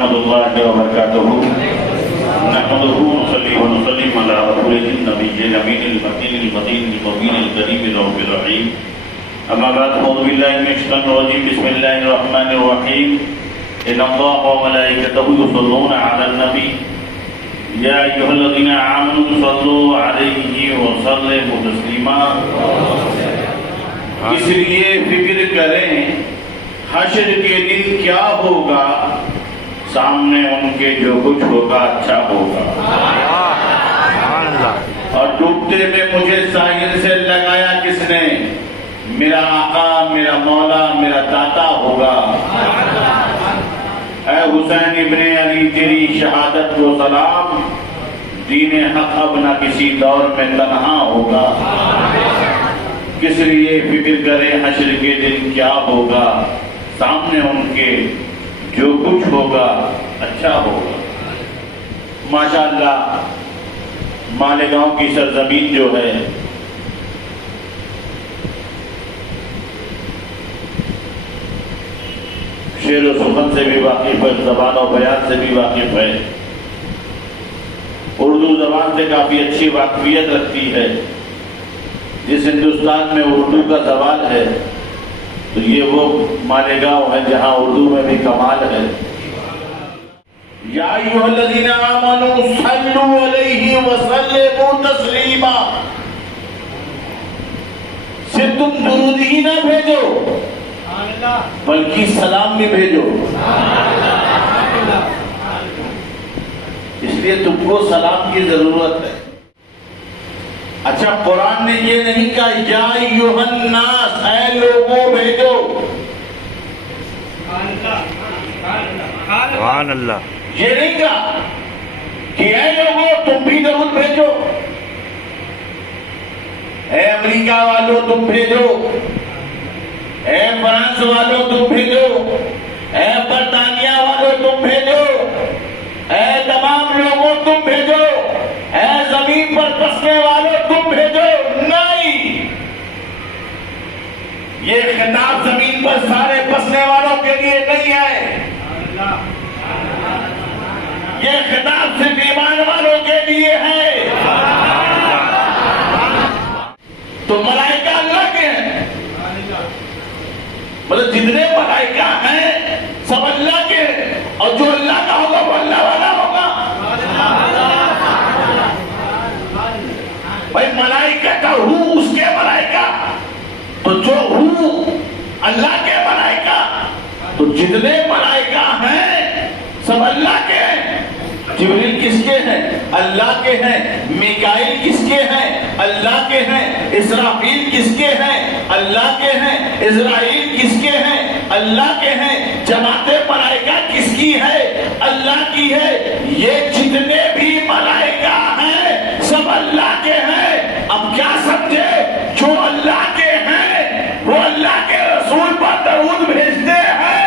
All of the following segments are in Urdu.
ورحمۃ اللہ وبرکاتہ نحمده ونصلي ونسلم على رسوله النبي الأمين المكين المتين المبين الكريم الرؤوف الرحيم أما بعد أعوذ بالله من الشيطان الرجيم بسم الله الرحمن الرحيم إن الله وملائكته يصلون على النبي يا أيها الذين آمنوا صلوا عليه وسلموا تسليما اس لیے فکر کریں حشر کے دن کیا ہوگا، سامنے ان کے جو کچھ ہوگا اچھا ہوگا۔ اور ڈوبتے میں مجھے ساحل سے لگایا کس نے؟ میرا آقا، میرا مولا، میرا داتا ہوگا۔ اے حسین ابن علی تیری شہادت کو سلام، دین حق اب نہ کسی دور میں تنہا ہوگا۔ کس لیے فکر کریں حشر کے دن کیا ہوگا، سامنے ان کے جو کچھ ہوگا اچھا ہوگا۔ ماشاءاللہ مالیگاؤں کی سرزمین جو ہے شعر و سخن سے بھی واقف ہے، زبان و بیان سے بھی واقف ہے، اردو زبان سے کافی اچھی واقفیت رکھتی ہے۔ جس ہندوستان میں اردو کا زوال ہے تو یہ وہ مالیگاؤں ہے جہاں اردو میں بھی کمال ہے۔ یا ایھا الذین آمنوا صلوا علیہ وسلموا تسلیما، صرف تم درود ہی نہ بھیجو بلکہ سلام بھی بھیجو۔ اس لیے تم کو سلام کی ضرورت ہے۔ اچھا قرآن نے یہ نہیں کہا یا ایھا الناس، اے لوگوں بھیجو۔ سبحان اللہ۔ یہ نہیں کہا کہ اے لوگوں تم بھی درود بھیجو، اے امریکہ والوں تم بھیجو، اے فرانس والوں تم بھیجو، اے برطانیہ والوں تم بھیجو، اے تمام لوگوں تم بھیجو، اے زمین پر بسنے والوں تم بھیجو۔ نہیں، یہ خطاب زمین پر سارے بسنے والوں کے لیے نہیں ہے، یہ خطاب صرف ایمان والوں کے لیے ہے۔ تو ملائکہ اللہ کے ہیں، مطلب جتنے ملائکہ ہیں سب اللہ کے ہیں، اور جو اللہ کا ہوگا وہ اللہ والا ہوگا۔ بھائی ملائکہ کا اس کے ملائکہ، تو جو اللہ کے ملائکہ، تو جتنے ملائکہ ہیں سب اللہ کے ہیں۔ جبریل کس کے ہیں؟ اللہ کے ہیں۔ میکائیل کس کے ہیں؟ اللہ کے ہیں۔ اسرافیل کس کے ہیں؟ اللہ کے ہیں۔ اسرائیل کس کے ہیں؟ اللہ کے ہیں۔ جماعت ملائکہ کس کی ہے؟ اللہ کی ہے۔ یہ جتنے بھی ملائکہ ہیں سب اللہ کے ہیں۔ اب کیا سمجھے؟ جو اللہ کے ہیں وہ اللہ کے رسول پر درود بھیجتے ہیں۔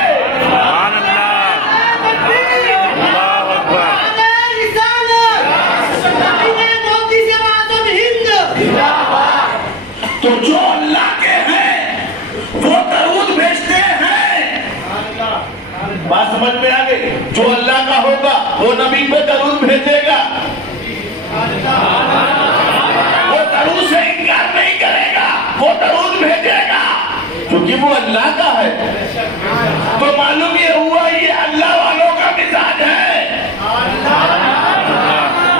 تو جو اللہ کے ہیں وہ درود بھیجتے ہیں۔ بات سمجھ میں آ گئی؟ جو اللہ کا ہوگا وہ نبی پہ درود بھیجے گا، وہ درود سے انکار نہیں کرے گا، وہ درود بھیجے گا کیونکہ وہ اللہ کا ہے۔ تو معلوم یہ ہوا یہ اللہ والوں کا مزاج ہے،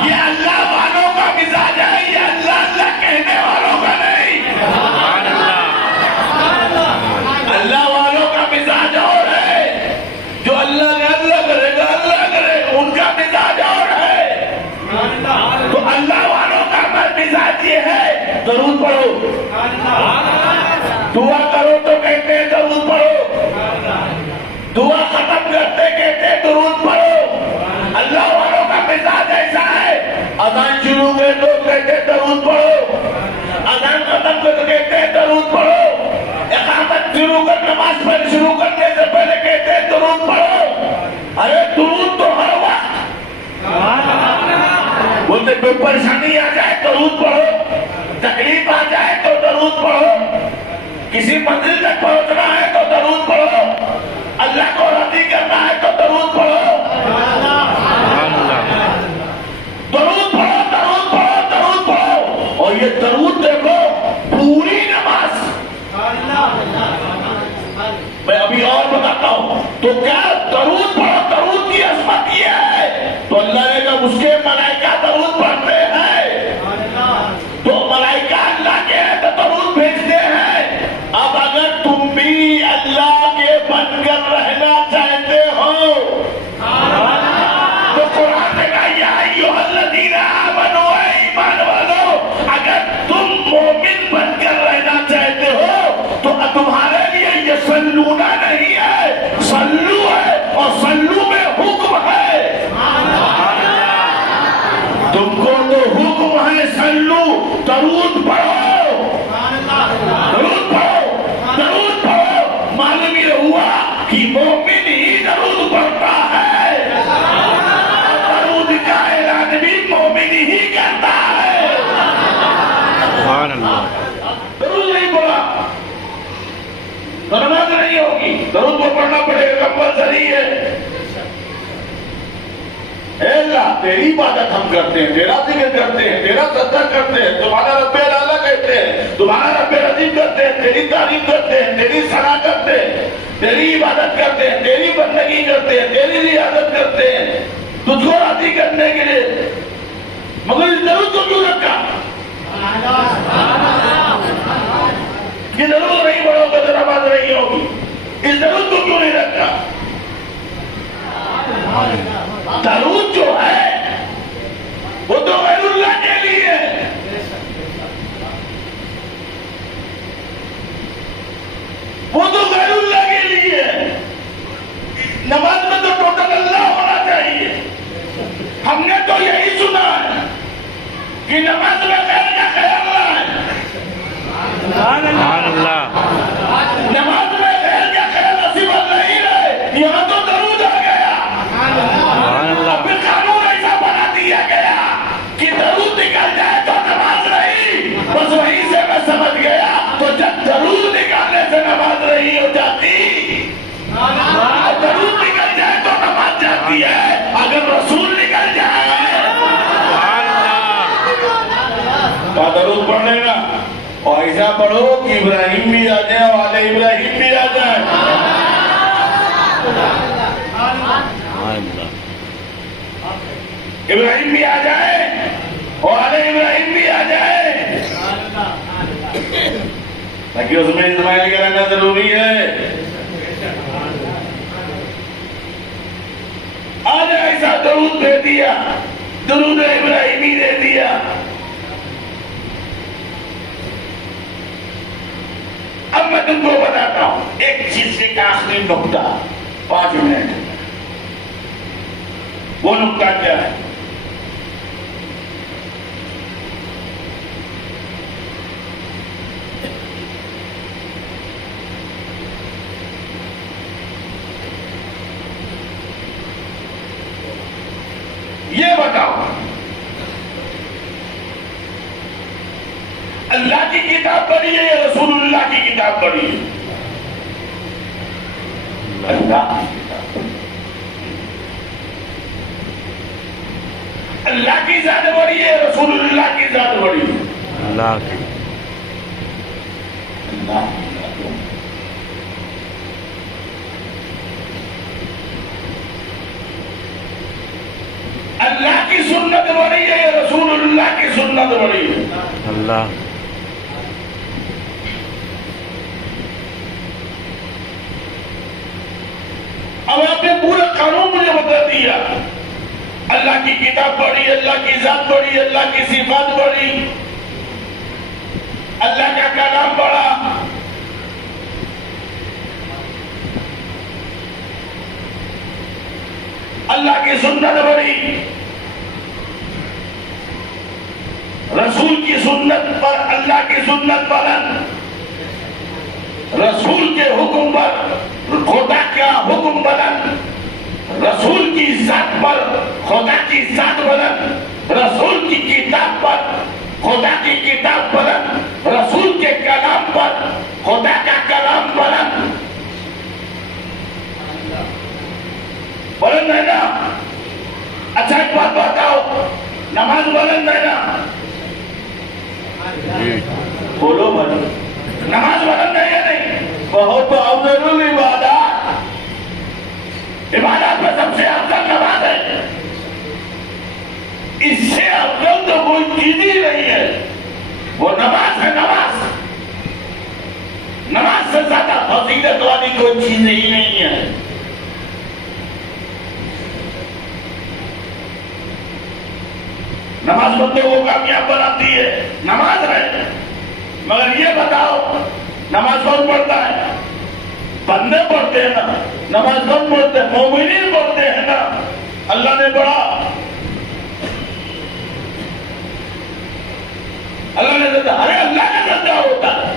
یہ اللہ والوں کا مزاج ہے، یہ اللہ اللہ کہنے والوں کا نہیں۔ اللہ والوں کا مزاج اور ہے، جو اللہ نے اللہ کرے گا اللہ کرے گا، ان کا مزاج اور ہے۔ تو اللہ والوں کا مزاج یہ ہے درود پڑھو، دعا کرو تو کہتے ہیں درود پڑھو، دعا ختم کرتے کہتے ہیں درود پڑھو۔ اللہ والوں کا مزاج ایسا ہے، اذان شروع کرے تو کہتے ہیں درود پڑھو، اذان ختم کرتے کہتے ہیں درود پڑھو، اقامت شروع کر نماز پڑھ شروع کرنے سے پہلے کہتے ہیں درود پڑھو۔ ارے درود تو ہر وقت، بولتے کوئی پریشانی آ جائے درود پڑھو، تکلیف آ جائے تو درود پڑھو، کسی منزل تک پہنچنا ہے تو درود پڑھو، اللہ کو راضی کرنا ہے تو درود پڑھو۔ اس کے ملائکہ درود پڑھتے ہیں تو ملائکہ اللہ کے ہیں تو درود بھیجتے ہیں. اب اگر تم بھی اللہ کے بن کر رہنا چاہتے ہو تو قرآن نے کہا یا ایھا الذین آمنوا، اے ایمان والو، اگر تم مومن بن کر رہنا چاہتے ہو تو تمہارے لیے یہ سلونا نہیں ہے، سلو ہے، اور سلو میں حکم ہے. تم کو تو حکم ہے سلو، درود پڑھو، درود پڑھو، درود پڑھو. معلوم یہ ہوا کہ مومن ہی درود پڑھتا ہے، درود کا اعلان بھی مومن ہی کرتا ہے. سبحان اللہ. درود نہیں پڑھا تو نماز نہیں ہوگی. درود کو پڑھنا پڑے گا، کمپلسری ہے. اے اللہ تیری عبادت ہم کرتے ہیں، تیرا ذکر کرتے ہیں، تیرا سجدہ کرتے ہیں، تمہارا رب اعلیٰ کہتے ہیں، تمہارا رب عظیم کرتے ہیں، تیری تعریف کرتے ہیں، تیری ثنا کرتے ہیں، تیری عبادت کرتے ہیں، تیری بندگی کرتے ہیں، تیری ریاضت کرتے ہیں تجھ کو راضی کرنے کے لیے. مگر اس درود کو کیوں رکھا؟ یہ درود نہیں پڑھو گے تو نماز نہیں ہوگی. اس درود کو کیوں نہیں رکھا؟ درود جو ہے وہ تو غیر اللہ کے لیے ہے. وہ تو غیر اللہ کے لیے ہے. نماز میں تو ٹوٹل اللہ ہونا چاہیے. ہم نے تو یہی سنا ہے کہ نماز میں غیر کا خیال نہ ہے. سبحان اللہ. نماز میں غیر کا خیال نصیب نہیں رہے. یہاں تو درود آ گیا. پھر قانون ایسا بنا دیا گیا کہ درود نکل جائے تو نماز نہیں. بس وہیں سے میں سمجھ گیا. تو جب درود نکالنے سے نماز نہیں ہو جاتی، درود نکل جائے تو نماز جاتی ہے. اگر رسول نکل جائے تو درود پڑھنے گا اور ایسا پڑھو کہ ابراہیم بھی آ جائے اور آل ابراہیم بھی آ جائے. ابراہیم بھی آ جائے اور آل ابراہیم بھی آ جائے، تاکہ اس میں اسماعیل کا رہنا ضروری ہے. آج ایسا درود دے دیا، درود ابراہیمی دے دیا. اب میں تم کو بتاتا ہوں ایک چیز کا آخری نقطہ، 5 منٹ. وہ نقطہ کیا ہے؟ یہ بتاؤ، اللہ کی کتاب پڑھی ہے یا رسول اللہ کی کتاب پڑھی ہے؟ اللہ کی کتاب. اللہ کی ذات بڑی ہے، رسول اللہ کی ذات بڑی ہے. اللہ کی. اللہ کی ذات. اللہ کی سنت بڑی ہے یا رسول اللہ کی سنت بڑی ہے؟ اللہ. اب آپ نے پورا قانون مجھے بتا دیا. اللہ کی کتاب پڑھی، اللہ کی ذات پڑھی، اللہ کی صفات پڑھی، اللہ کا کلام پڑھا. اللہ کی سنت پڑھی، رسول کی سنت پر اللہ کی سنت بلند، رسول کے حکم پر خدا کا حکم بلند، رسول کی ذات پر خدا کی ذات بلند، رسول کی کتاب پر خدا کی کتاب بلند، رسول کے کلام پر خدا کا کلام بلند. بلند ہے نا؟ اچھا ایک بات بتاؤ، نماز بلند ہے نا؟ بولو بھائی، نماز بلند ہے یا نہیں؟ بہت افضل العبادات، عبادات میں سب سے افضل نماز ہے. وہ نماز ہے، نماز نماز سے زیادہ فضیلت والی کوئی چیز ہی نہیں ہے۔ نماز بندے کو کامیاب بناتی ہے، نماز ہے۔ مگر یہ بتاؤ نماز کون پڑھتا ہے؟ بندے پڑھتے ہیں نا۔ نماز کون پڑھتے ہیں؟ مومنین پڑھتے ہیں نا۔ اللہ نے پڑھا، اللہ نے دیتا، ارے اللہ کا درجہ ہوتا ہے۔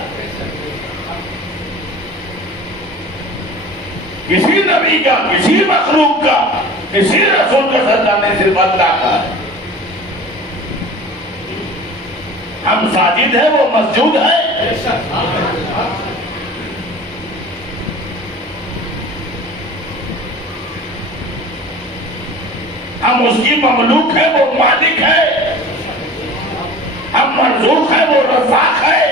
کسی نبی کا، کسی مخلوق کا، کسی رسول کا درجہ نہیں، صرف اللہ کا ہے۔ ہم ساجد ہیں، وہ مسجود ہے۔ ہم اس کی مملوک ہے، وہ مالک ہے۔ ہم مرزوق ہے، وہ رزاق ہے۔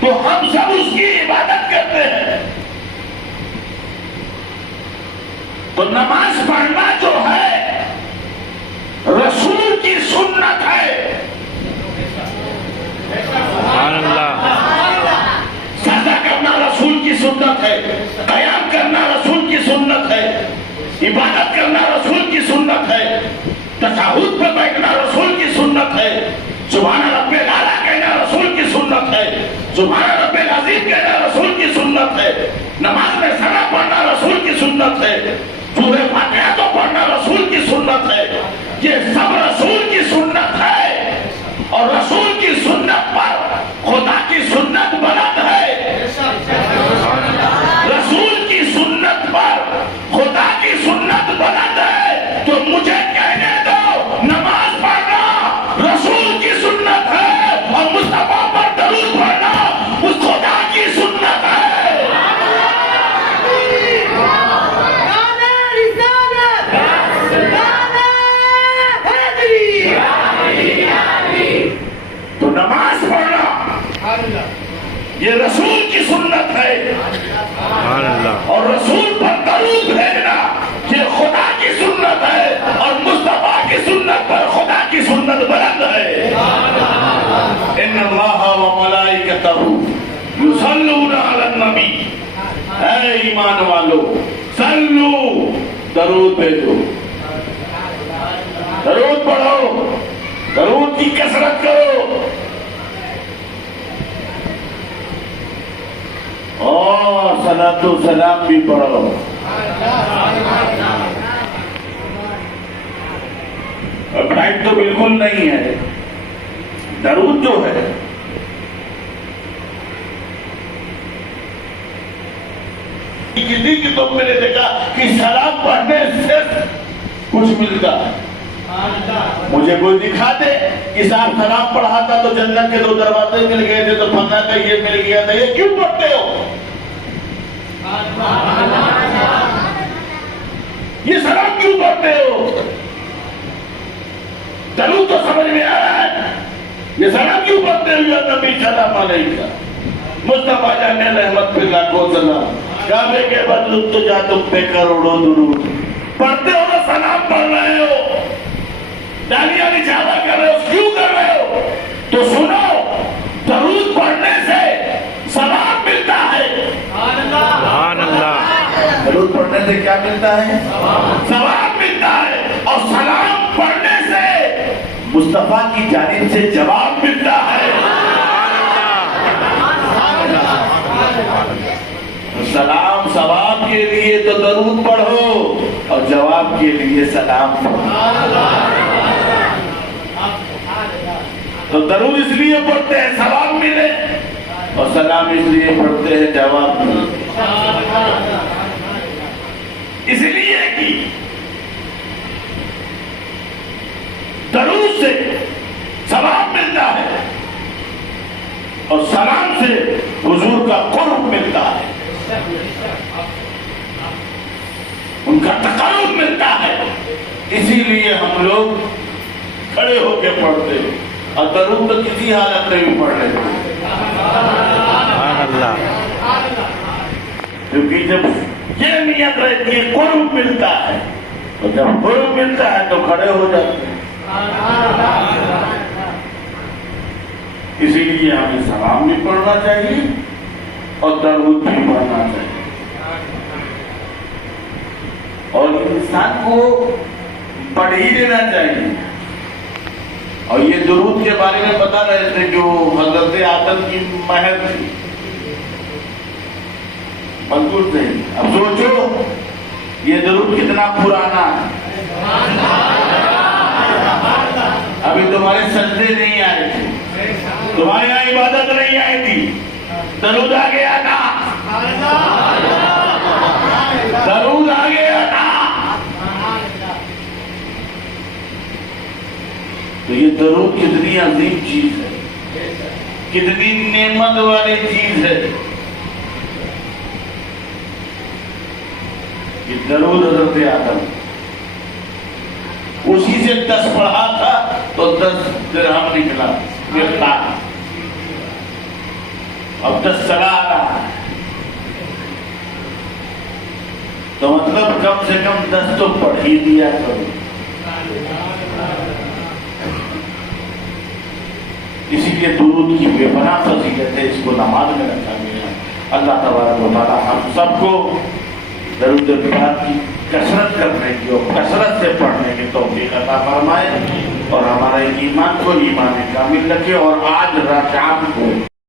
تو ہم سب اس کی عبادت کرتے ہیں۔ تو نماز پڑھنا جو ہے رسول کی سنت ہے۔ سبحان اللہ، سجدہ کرنا رسول کی سنت ہے، قیام کرنا رسول کی سنت ہے، عبادت کرنا رسول کی سنت ہے، تشہد پہ بیٹھنا رسول کی سنت ہے، سبحان رب الاعلیٰ کہنا رسول کی سنت ہے، سبحان رب العظیم کہنا رسول کی سنت ہے، نماز میں ثنا پڑھنا رسول کی سنت ہے، سورہ فاتحہ تو پڑھنا رسول کی سنت ہے۔ یہ سب رسول کی سنت ہے، اور رسول کی سنت پر خدا کی سنت بلند ہے۔ رسول کی سنت پر خدا کی سنت بلند ہے۔ تو مجھے کہنے دو نماز پڑھنا رسول کی سنت ہے، اور مصطفیٰ پر درود پڑھنا اس خدا کی سنت ہے۔ تو نماز پڑھنا یہ رسول کی سنت ہے، سبحان اللہ، اور رسول پر درود بھیجنا یہ خدا کی سنت ہے، اور مصطفیٰ کی سنت پر خدا کی سنت بلند ہے۔ ان اللہ و ملائکتہ یصلون علی النبی، اے ایمان والو صلو، درود بھیجو، درود پڑھو، درود کی کثرت کرو، اور صلاۃ و سلام بھی پڑھو۔ ٹائم تو بالکل نہیں ہے، درود جو ہے کسی کی تم میں نے دیکھا کہ سلام پڑھنے سے کچھ ملتا ہے۔ مجھے کوئی دکھا دے کہ صاحب سلام پڑھا تھا تو جنت کے 2 دروازے مل گئے تھے، تو فلاں کا یہ مل گیا تھا، یہ کیوں پڑھتے ہو؟ یہ سلام کیوں پڑھتے ہو؟ درود تو سمجھ میں آ رہا ہے، یہ سلام کیوں پڑھتے ہو؟ یا نبی سلام علیکہ، مصطفیٰ جان رحمت پہ لاکھوں سلام، کعبے کے بدل تو جا تم پہ کروڑوں درود۔ پڑھتے ہو نا، سلام پڑھ رہے ہو، تالیاں نچھاوا کر رہے ہو، کیوں کر رہے ہو؟ تو سنو، درود پڑھنے سے ثواب ملتا ہے۔ سبحان اللہ، درود پڑھنے سے کیا ملتا ہے؟ ثواب ملتا ہے، اور سلام پڑھنے سے مصطفیٰ کی جانب سے جواب ملتا ہے۔ سلام ثواب کے لیے تو درود پڑھو، اور جواب کے لیے سلام پڑھو۔ تو درود اس لیے پڑھتے ہیں ثواب ملے، اور سلام اس لیے پڑھتے ہیں جواب ملے۔ اس لیے کہ درود سے ثواب ملتا ہے، اور سلام سے حضور کا قرب ملتا ہے، ان کا تقرب ملتا ہے۔ اسی لیے ہم لوگ کھڑے ہو کے پڑھتے ہیں، اور درود تو کسی حالت میں بھی پڑھ لیتے ہیں، سبحان اللہ، کیونکہ جب یہ نیت رہتی ہے قرب ملتا ہے، اور جب قرب ملتا ہے تو کھڑے ہو جاتے ہیں۔ اسی لیے ہمیں سلام بھی پڑھنا چاہیے اور درود بھی پڑھنا چاہیے. اور انسان کو پڑھ ہی لینا چاہیے. اور یہ درود کے بارے میں بتا رہے تھے جو حضرت آدم کی مہر تھی. مذکور تھے. اب سوچو یہ درود کتنا پرانا ہے. ابھی تمہارے سجدے نہیں آئے تھے, تمہارے یہاں عبادت نہیں آئی تھی, درود آ گیا نا, درود آ گیا نا. تو یہ درود کتنی عظیم چیز ہے, کتنی نعمت والی چیز ہے. یہ درود حضرت آدم, اسی سے 10 پڑھا تھا تو 10 درہم نکلا مقدار. اب 10 چلا آ رہا ہے تو مطلب کم سے کم 10 تو پڑھ ہی دیا کرو. اسی لیے درود کی بے پناہ فضیلت ہے, اس کو نماز میں رکھا گیا. اللہ تبارک و تعالی ہم سب کو درود پاک کی کثرت کرنے کی اور کثرت سے پڑھنے کی توفیق عطا فرمائے, اور ہمارے ایمان کو ایمان کامل رکھے. اور آج رکعت کو